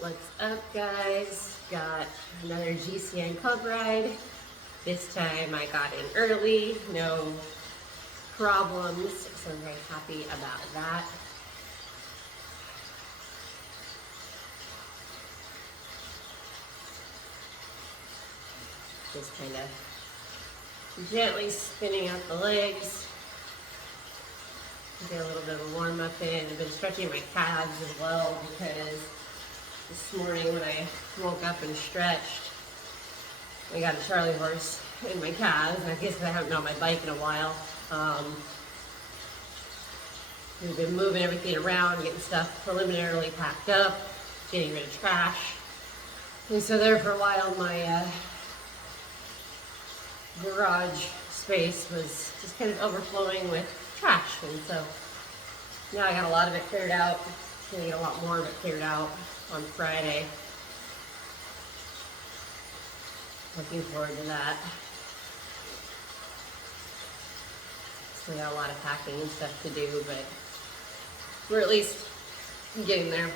What's up, guys? Got another GCN Club ride. This time I got in early, no problems, so I'm very happy about that. Just kind of gently spinning out the legs. Get a little bit of a warm up in. I've been stretching my calves as well because this morning when I woke up and stretched, I got a Charlie horse in my calves. I guess I haven't been on my bike in a while. We've been moving everything around, getting stuff preliminarily packed up, getting rid of trash. And so there for a while my garage space was just kind of overflowing with trash. And so now I got a lot of it cleared out. Gonna get a lot more of it cleared out on Friday. Looking forward to that. Still got a lot of packing and stuff to do, but we're at least getting there.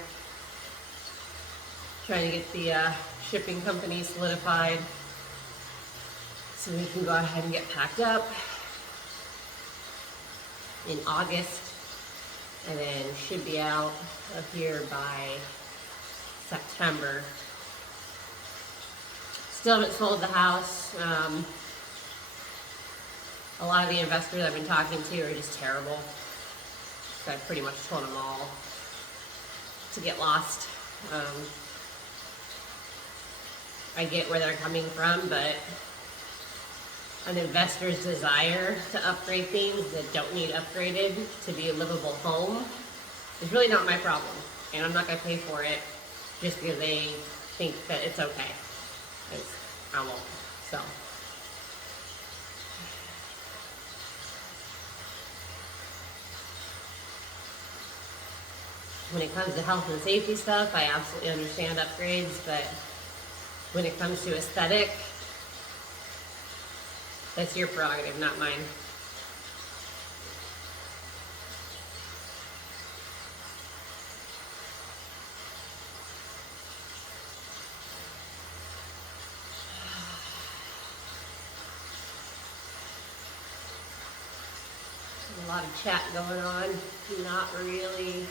Trying to get the shipping company solidified so we can go ahead and get packed up in August, and then should be out of here by September. Still haven't sold the house. A lot of the investors I've been talking to are just terrible. So I've pretty much told them all to get lost. I get where they're coming from, but an investor's desire to upgrade things that don't need upgraded to be a livable home is really not my problem. And I'm not going to pay for it just because they think that it's okay. I won't. So. When it comes to health and safety stuff, I absolutely understand upgrades, but when it comes to aesthetic, that's your prerogative, not mine. A lot of chat going on. Not really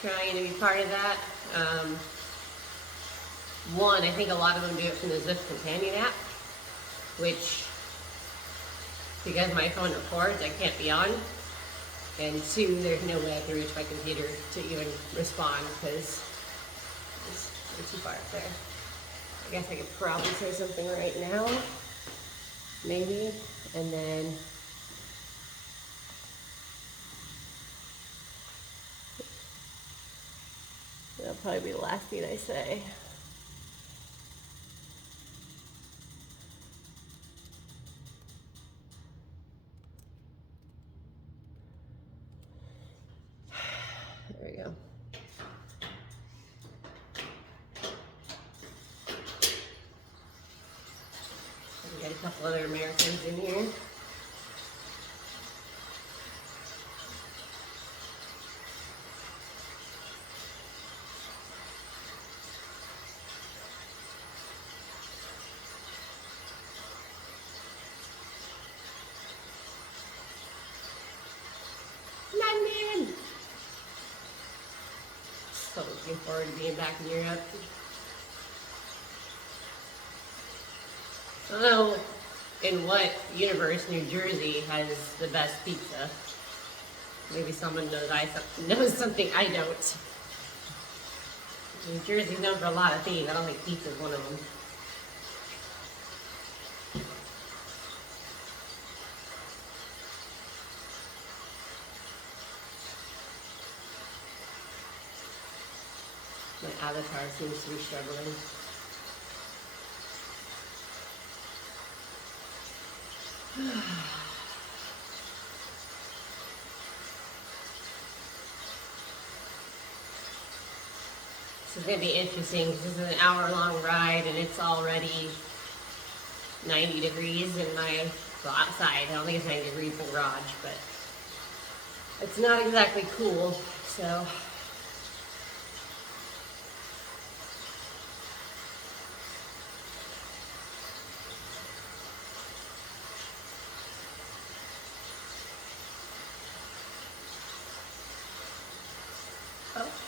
trying to be part of that. One, I think a lot of them do it from the Zwift companion app, which, because my phone records, I can't be on. And two, there's no way I can reach my computer to even respond because it's too far up there. I guess I could probably say something right now, maybe, and then that'll probably be the last thing I say. There we go. We got a couple other Americans in here. London! So looking forward to being back in Europe. I don't know in what universe New Jersey has the best pizza. Maybe someone knows something I don't. New Jersey's known for a lot of things. I don't think pizza's one of them. My avatar seems to be struggling. This is going to be interesting because this is an hour-long ride and it's already 90 degrees in my, well, outside. I don't think it's 90 degrees in the garage, but it's not exactly cool, so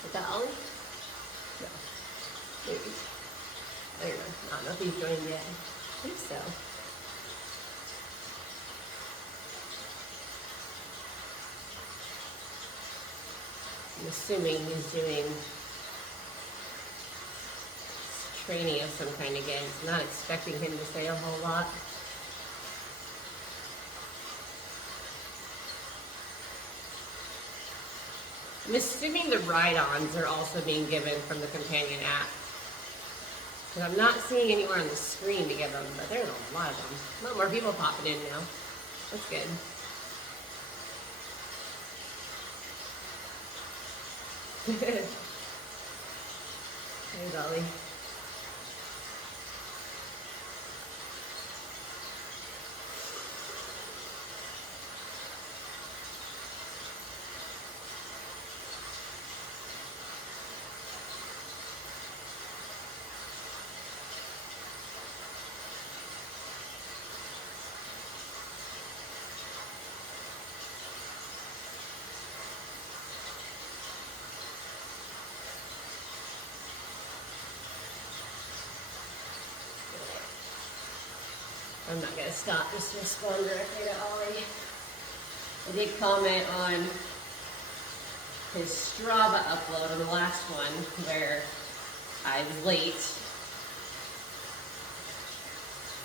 Is that Ollie? No. Maybe. I don't know. I don't know if he's joined yet. I think so. I'm assuming he's doing training of some kind again. I'm not expecting him to say a whole lot. I'm assuming the ride-ons are also being given from the companion app. Because I'm not seeing anywhere on the screen to give them, but there's a lot of them. A lot more people popping in now. That's good. There's Ollie. I'm not going to stop just to respond directly to Ollie. I did comment on his Strava upload on the last one where I was late.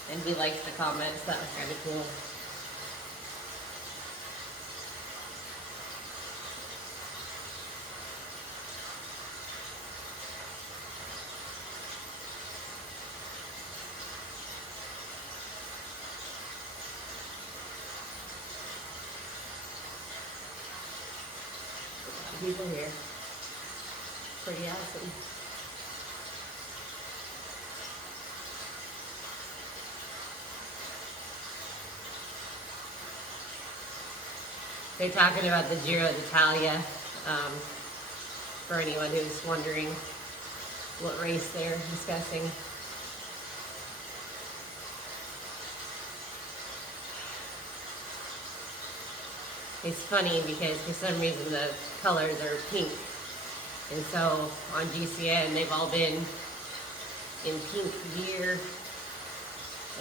And he liked the comments. That was kind of cool. People here. Pretty awesome. They're talking about the Giro d'Italia, for anyone who's wondering what race they're discussing. It's funny because for some reason the colors are pink. And so on GCN, they've all been in pink gear.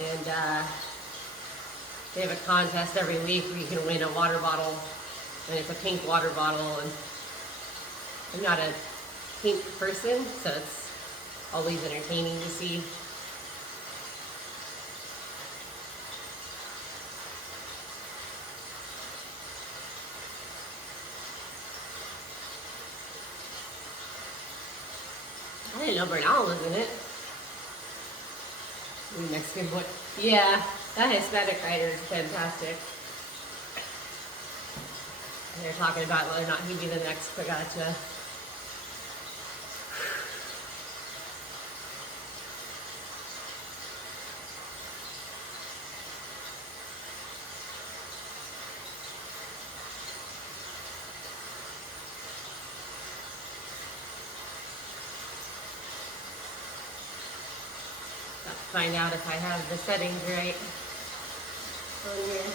And they have a contest every week where you can win a water bottle. And it's a pink water bottle. And I'm not a pink person, so it's always entertaining to see. I didn't know Bernal was in it. The Mexican boy. Yeah, that Hispanic rider is fantastic. They're talking about whether or not he'd be the next 𝐓𝐸𝐾. Find out if I have the settings right on here.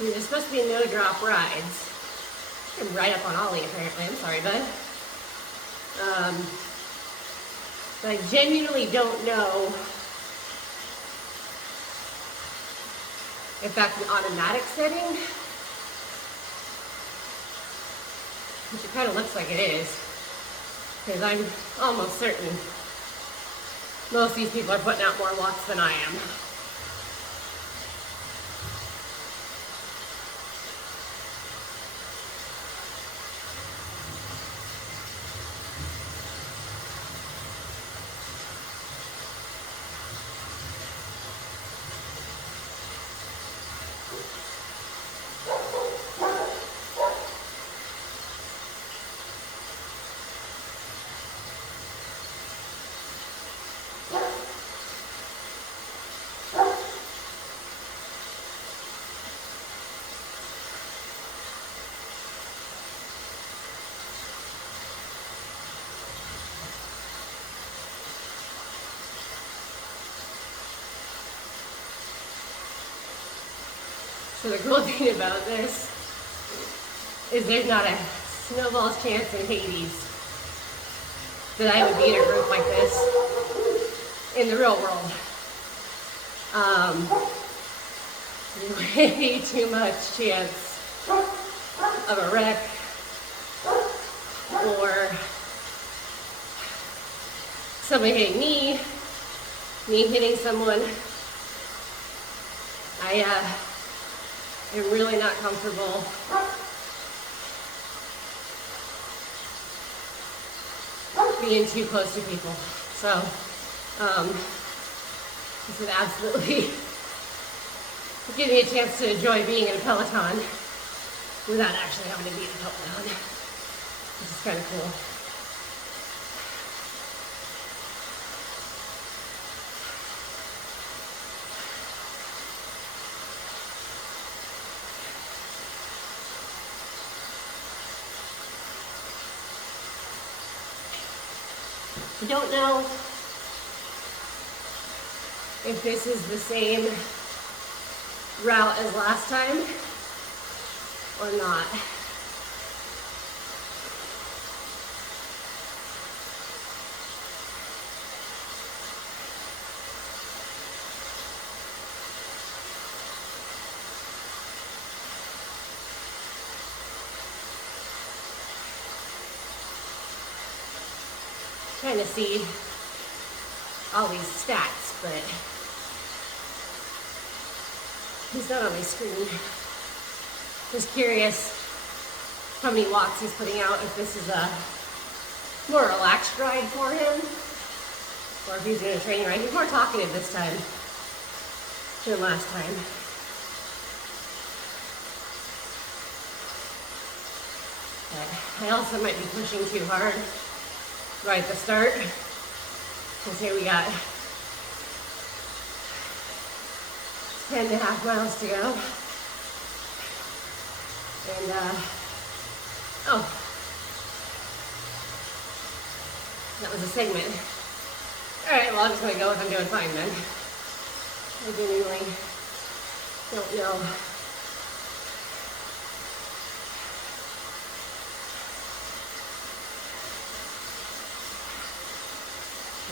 There's supposed to be no drop rides. I'm right up on Ollie apparently. I'm sorry, bud. But I genuinely don't know if that's an automatic setting, which it kind of looks like it is, because I'm almost certain most of these people are putting out more watts than I am. So the cool thing about this is there's not a snowball's chance in Hades that I would be in a group like this in the real world. Way too much chance of a wreck or somebody hitting me hitting someone. I'm really not comfortable being too close to people. So, this would absolutely give me a chance to enjoy being in a Peloton without actually having to be in a Peloton, which is kind of cool. I don't know if this is the same route as last time or not. Trying to see all these stats, but he's not on my screen. Just curious how many watts he's putting out, if this is a more relaxed ride for him, or if he's doing a training ride. He's more talkative this time than last time. But I also might be pushing too hard right at the start, because here we got 10.5 miles to go. And, oh, that was a segment. All right, well, I'm just gonna go if I'm doing fine then. I genuinely don't know.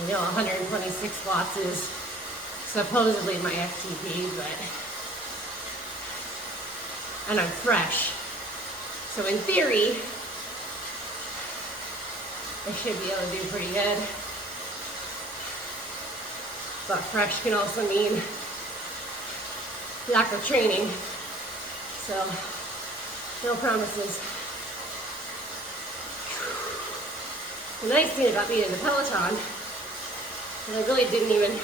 I know 126 watts is supposedly my FTP, and I'm fresh. So in theory, I should be able to do pretty good. But fresh can also mean lack of training. So, no promises. The nice thing about being in the Peloton, and I really didn't even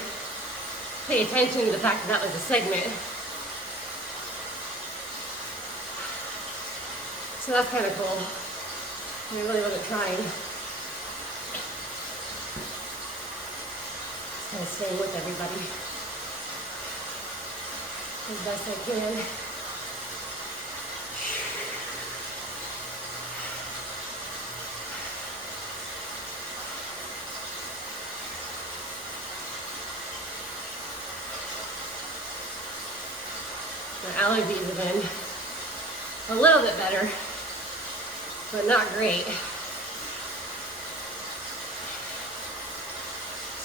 pay attention to the fact that that was a segment. So that's kind of cool. I really wasn't trying. Just kind of staying with everybody as best I can. My allergies have been a little bit better, but not great.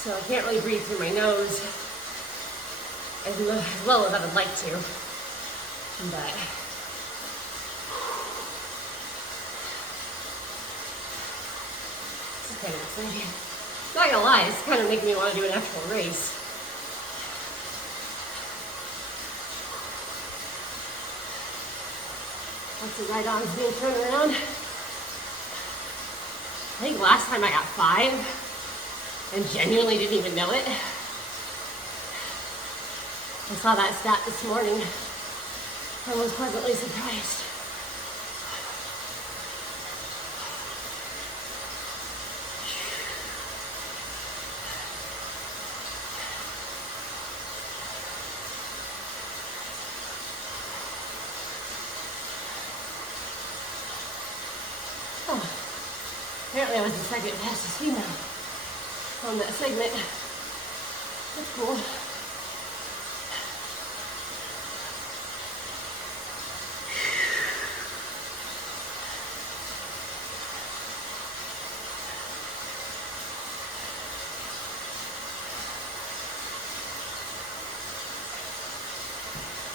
So I can't really breathe through my nose as well as I would like to. But this is kind of exciting. Not gonna lie, it's kind of making me want to do an actual race. Lots of right arms being thrown around. I think last time I got 5 and genuinely didn't even know it. I saw that stat this morning and was pleasantly surprised. Apparently I was the second fastest female on that segment. That's cool.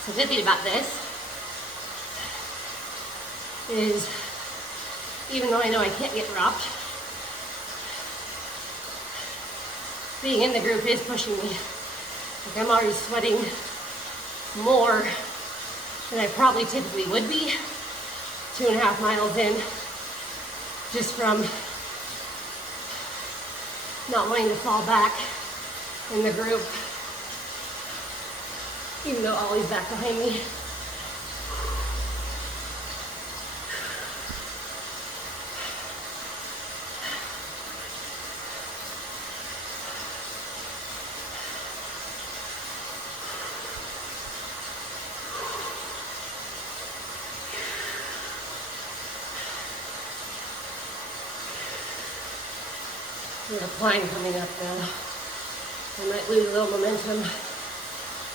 So the good thing about this is, even though I know I can't get dropped, being in the group is pushing me. Like, I'm already sweating more than I probably typically would be 2.5 miles in, just from not wanting to fall back in the group, even though Ollie's back behind me. There's a climb coming up now. I might lose a little momentum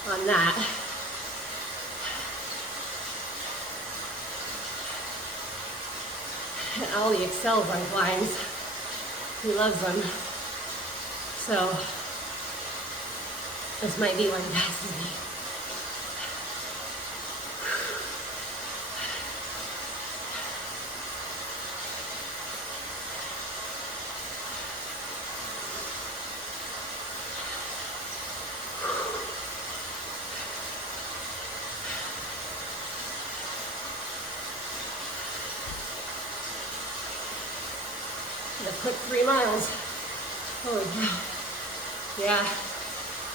on that. And Ollie excels on climbs. He loves them. So this might be one he passes me. A quick 3 miles. Holy cow. Yeah,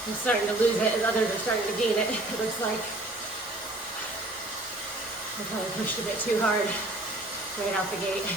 I'm starting to lose it as others are starting to gain it. It looks like I probably pushed a bit too hard right out the gate.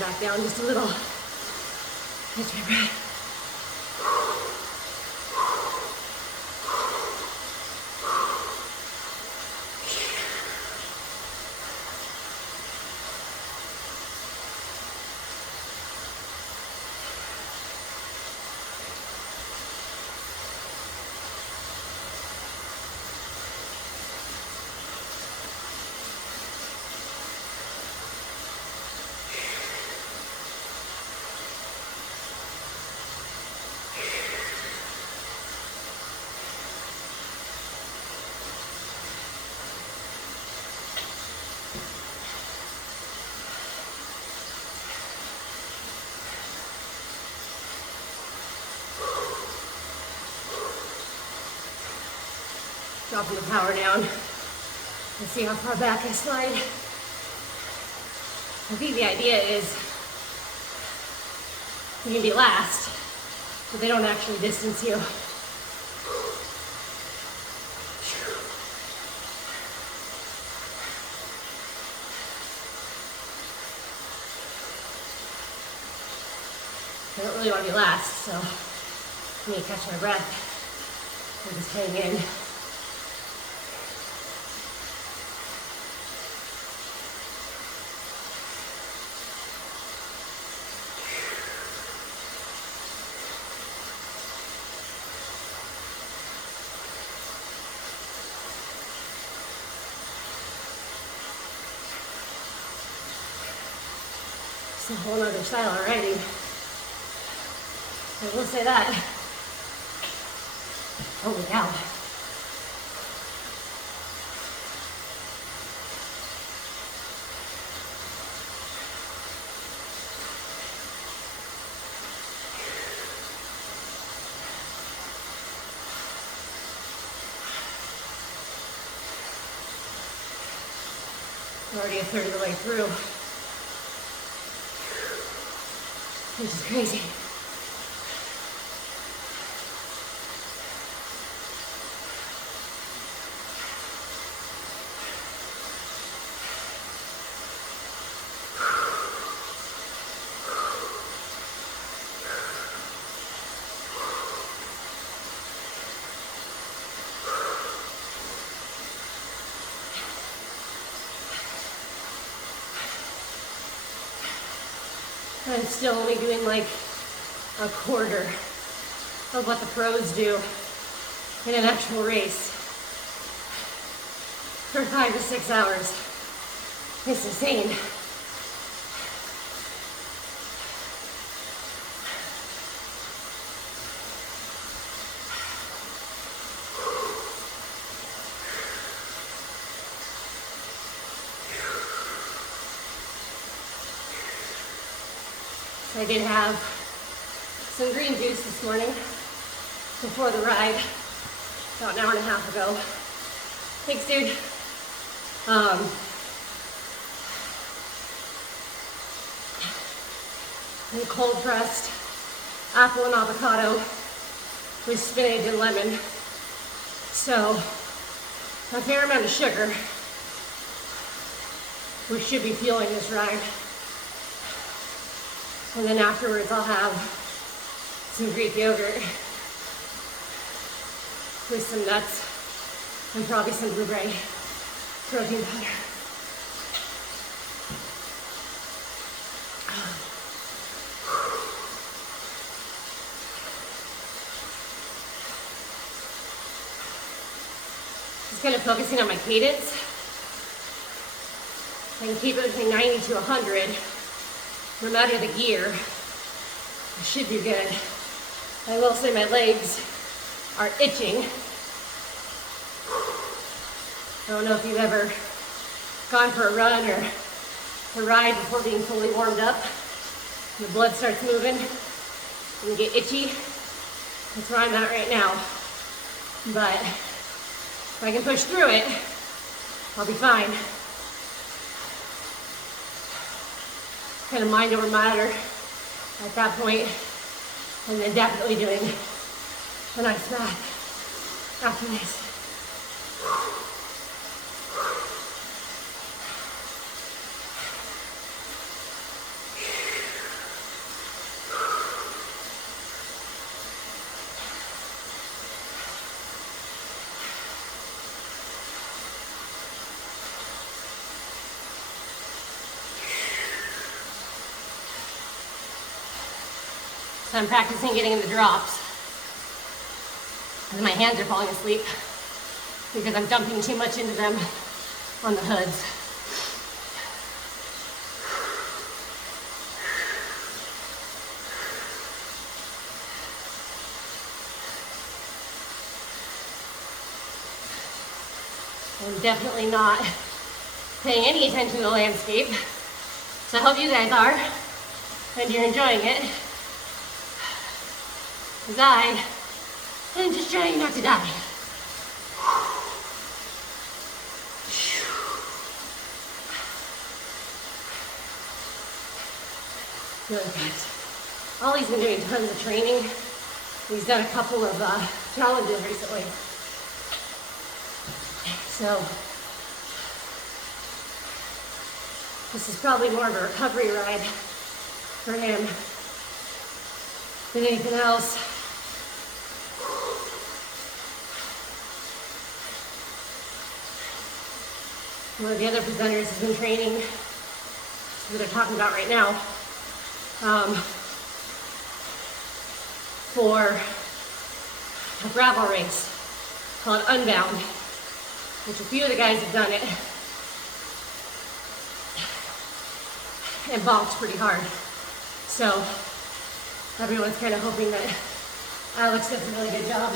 Back down just a little. Catch my breath. Dropping the power down. Let's see how far back I slide. I think the idea is you can be last, but they don't actually distance you. I don't really want to be last, so let me catch my breath and just hang in. It's a whole other style already. I will say that. Holy cow. We're already a third of the way through, which is crazy. I'm still only doing like a quarter of what the pros do in an actual race for 5 to 6 hours. It's insane. I did have some green juice this morning before the ride, about an hour and a half ago. Thanks, dude. And cold pressed apple and avocado with spinach and lemon. So a fair amount of sugar, we should be fueling this ride. And then afterwards I'll have some Greek yogurt with some nuts and probably some blueberry protein powder. Just kind of focusing on my cadence. I can keep it between 90 to 100. No matter the gear, I should do good. I will say my legs are itching. I don't know if you've ever gone for a run or a ride before being fully warmed up. The blood starts moving and you get itchy. That's where I'm at right now. But if I can push through it, I'll be fine. Kind of mind over matter at that point, and then definitely doing a nice bath after this. So I'm practicing getting in the drops because my hands are falling asleep because I'm dumping too much into them on the hoods. I'm definitely not paying any attention to the landscape, so I hope you guys are and you're enjoying it. Because I am just trying not to die. Really good. Ollie's been doing tons of training. He's done a couple of challenges recently. So this is probably more of a recovery ride for him. than anything else. One of the other presenters has been training, what they're talking about right now, for a gravel race called Unbound, which a few of the guys have done it and bonked pretty hard. So everyone's kind of hoping that Alex does a really good job.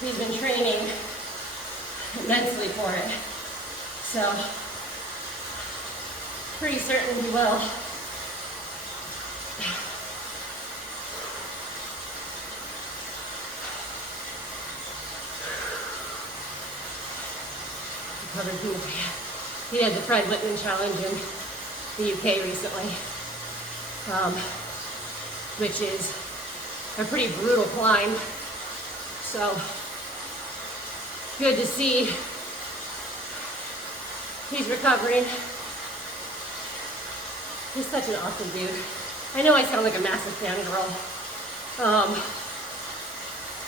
He's been training immensely for it. So pretty certain he will. He had the Fred Whitman challenge in the UK recently, which is a pretty brutal climb. So good to see he's recovering. He's such an awesome dude. I know I sound like a massive fangirl,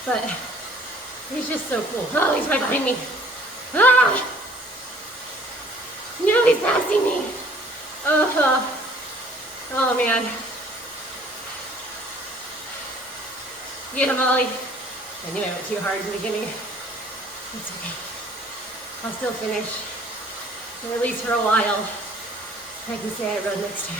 but he's just so cool. Oh, he's right behind me. Ah! No, he's passing me. Oh man. Get him, Ollie. I knew I went too hard in the beginning. It's okay. I'll still finish. Or at least for a while. I can say I rode next to you.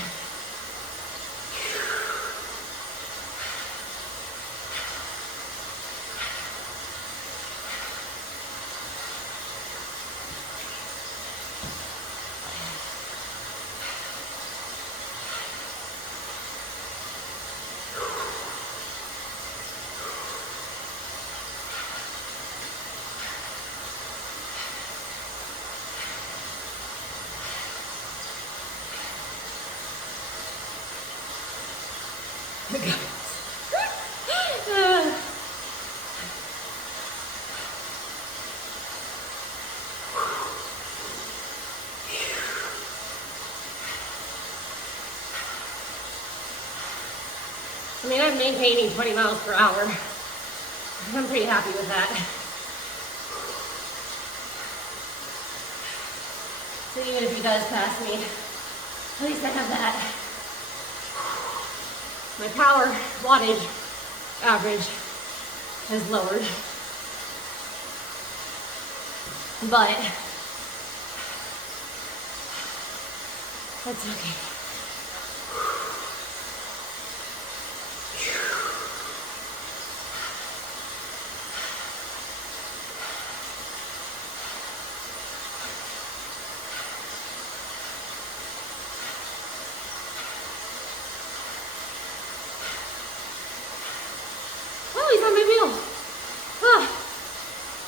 I mean, I'm maintaining 20 miles per hour. I'm pretty happy with that. So even if he does pass me, at least I have that. My power wattage average has lowered, but that's okay.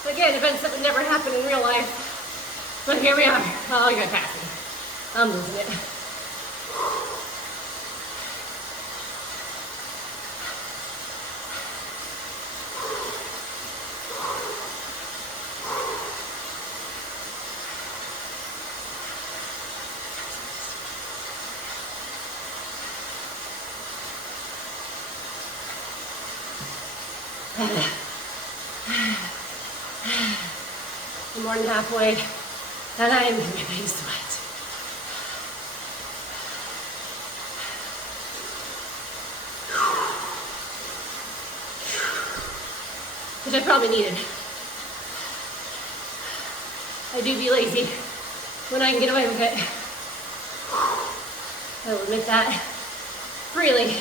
Again, events that would never happen in real life. But here we are. Oh, you're gonna pass me. I'm losing it. I'm more than halfway, and I am in a big sweat. Which I probably needed. I do be lazy when I can get away with it. I will admit that freely.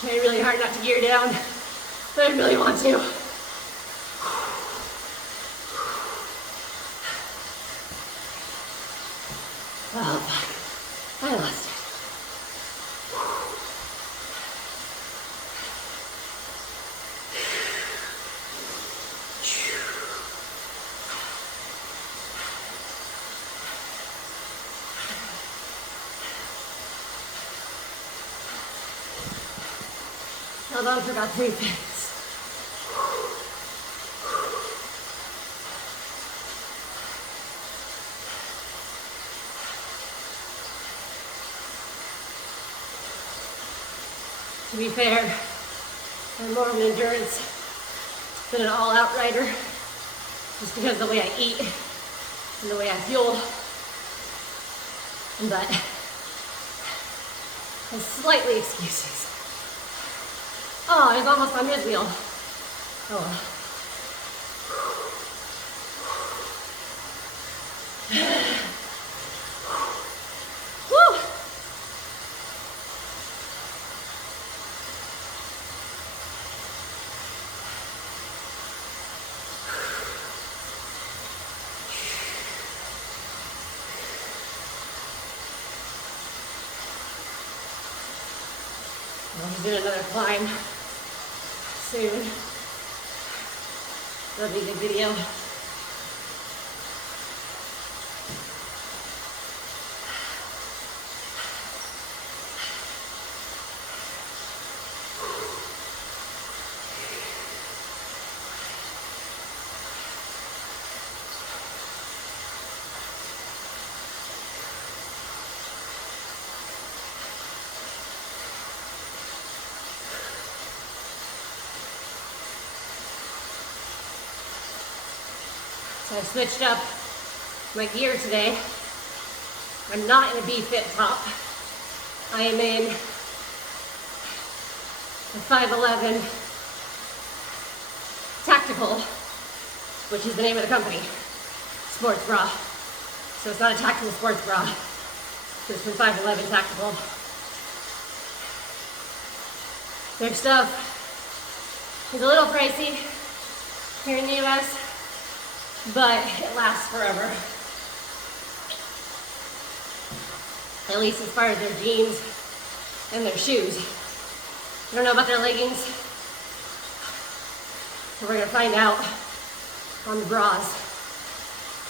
Trying really hard not to gear down, but I really want to. Oh, fuck. I lost it. held on for about 3 minutes. To be fair, I'm more of an endurance than an all-out rider, just because of the way I eat and the way I fuel. But there's slightly excuses. Oh, it's almost on his wheel. Oh well. Woo! I'll do another climb soon. That'll be a good video. So I switched up my gear today. I'm not in a 𝐵𝐸FIT top. I am in the 511 Tactical, which is the name of the company, sports bra. So it's not a tactical sports bra. So it's from 511 Tactical. Their stuff is a little pricey here in the US, but it lasts forever. At least as far as their jeans and their shoes. I don't know about their leggings, so we're gonna find out on the bras.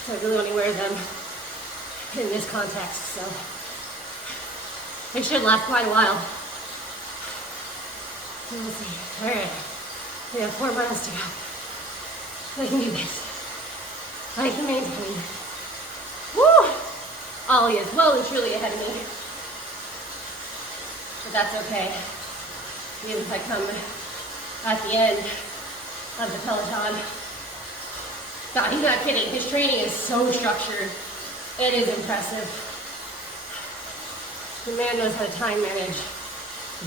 So I really only wear them in this context, so they should last quite a while. We'll see. All right, we have 4 miles to go. I can do this. I can maintain. Woo! Ollie is well and truly ahead of me. But that's okay. Even if I come at the end of the peloton. God, he's not kidding. His training is so structured. It is impressive. The man knows how to time manage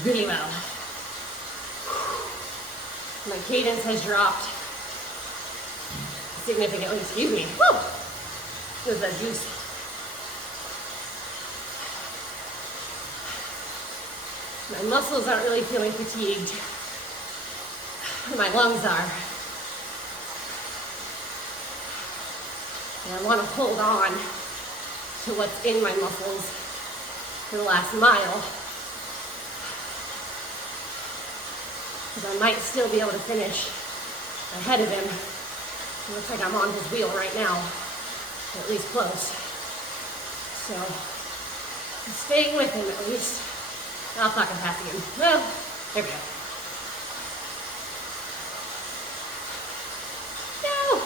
really well. My cadence has dropped significantly. Excuse me. Woo! There's that juice. My muscles aren't really feeling fatigued. My lungs are. And I want to hold on to what's in my muscles for the last mile. Because I might still be able to finish ahead of him. It looks like I'm on his wheel right now, or at least close. So, I'm staying with him at least. I'll fucking pass him. Well, there we go. No!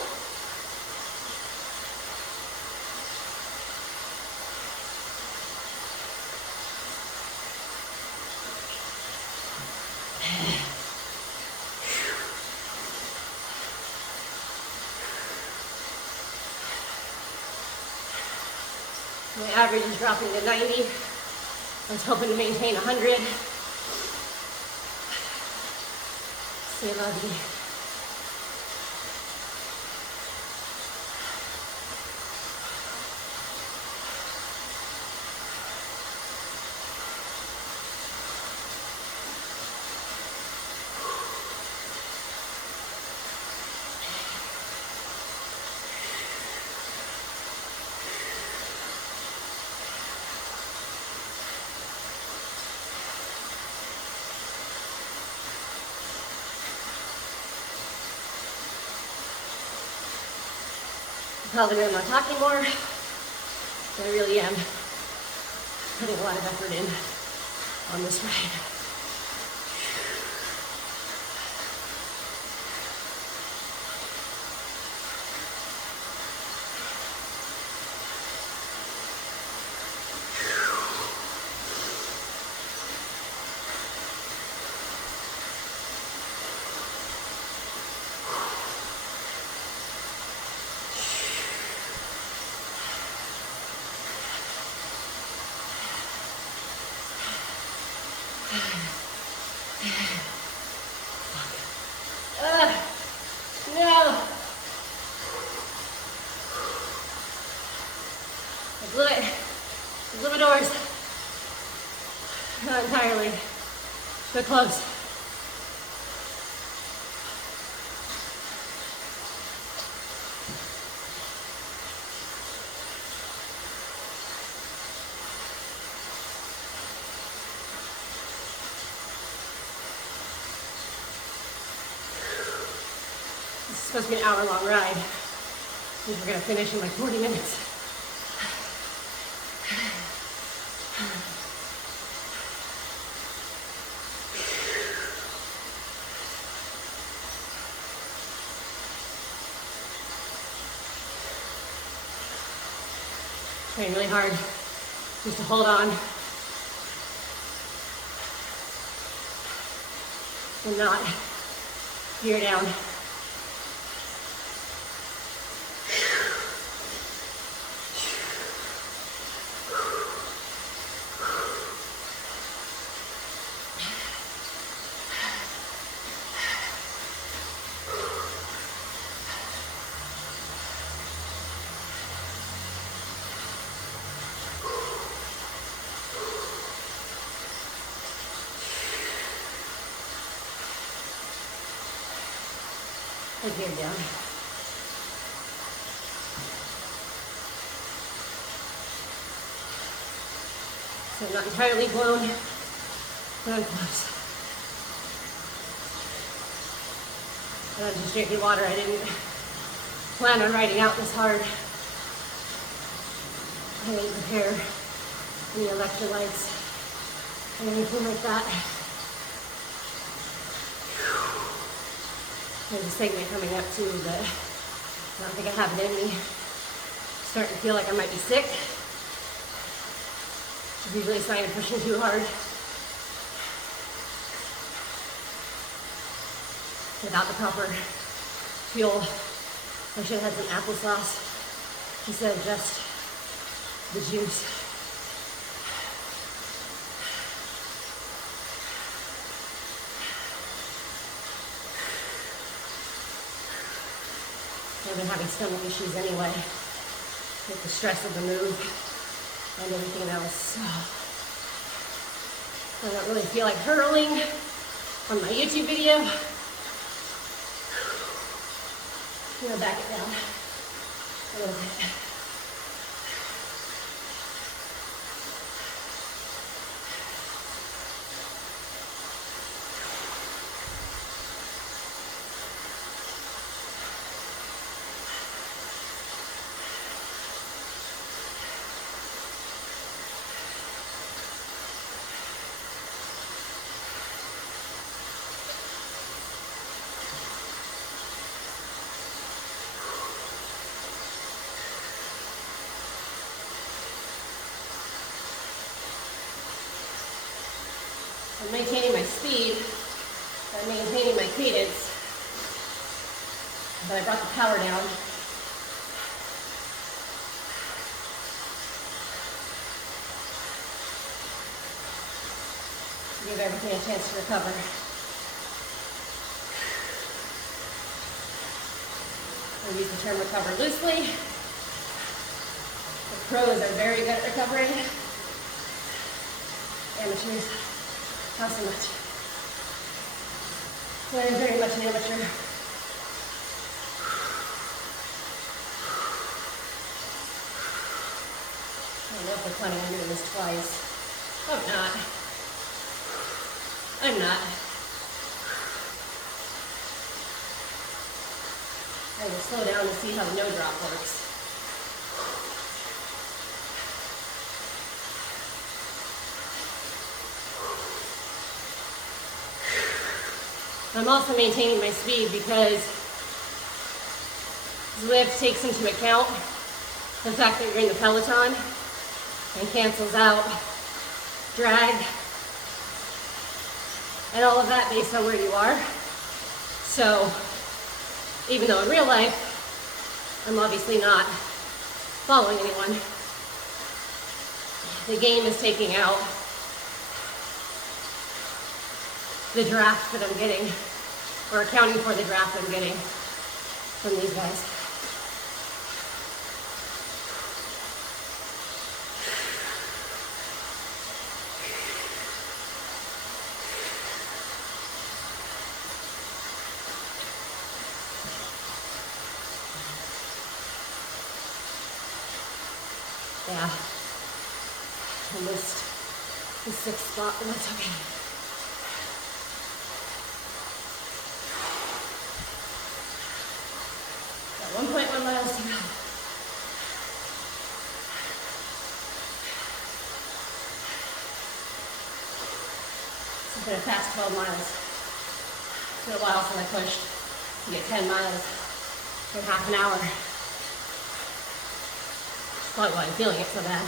My average is dropping to 90. I was hoping to maintain 100. C'est la vie. Probably am not talking more, but I really am putting a lot of effort in on this ride. little doors. Not entirely, but close. This is supposed to be an hour-long ride. We're gonna finish in like 40 minutes. Trying really hard just to hold on and not gear down. I gear down. So I'm not entirely blown, but I'm close. And I'm just drinking water. I didn't plan on riding out this hard. I didn't prepare any electrolytes or anything like that. There's a segment coming up too, but I don't think I have it in me. Starting to feel like I might be sick. It's usually a sign of pushing too hard. Without the proper fuel. I should have had some applesauce instead of just the juice. I've been having stomach issues anyway with the stress of the move and everything else. So I don't really feel like hurling on my YouTube video. I'm gonna back it down a little bit. I'm maintaining my speed, I'm maintaining my cadence, but I brought the power down. Give everything a chance to recover. I use the term recover loosely. The pros are very good at recovering. Amateurs, not so much. But I'm very much an amateur. I don't know if we're planning on doing this twice. Oh, not. I'm not. I will slow down to see how the no drop works. I'm also maintaining my speed because Zwift takes into account the fact that you're in the peloton and cancels out drag and all of that based on where you are. So even though in real life, I'm obviously not following anyone, the game is taking out the draft that I'm getting, or accounting for the draft I'm getting from these guys. Yeah. I missed the 6th spot, but that's okay. Got 1.1 miles to go. It's been a fast 12 miles. It's been a while since I pushed to get 10 miles in half an hour. That's probably why I'm feeling it so bad.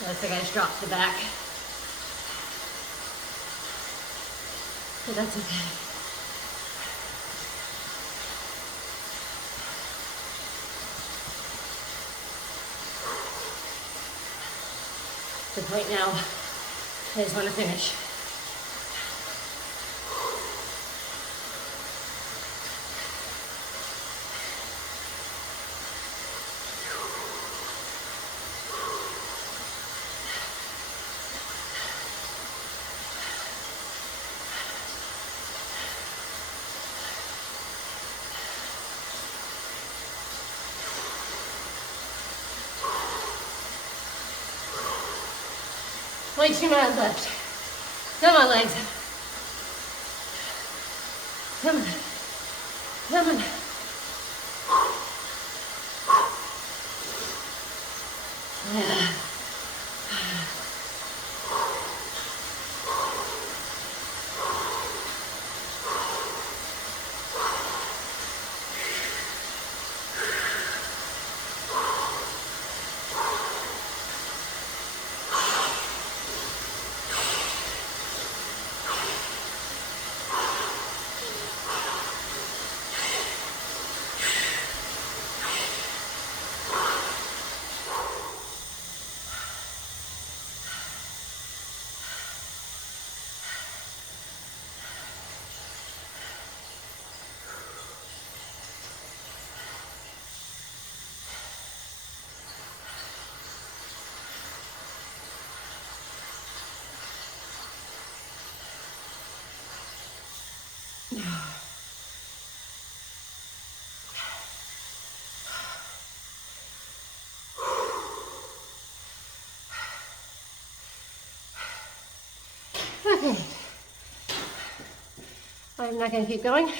I think I just dropped the back. But that's okay. The point now, I just want to finish. Only 2 miles left. Come on, legs. Come on. Come on. Yeah. Okay. I'm not going to keep going.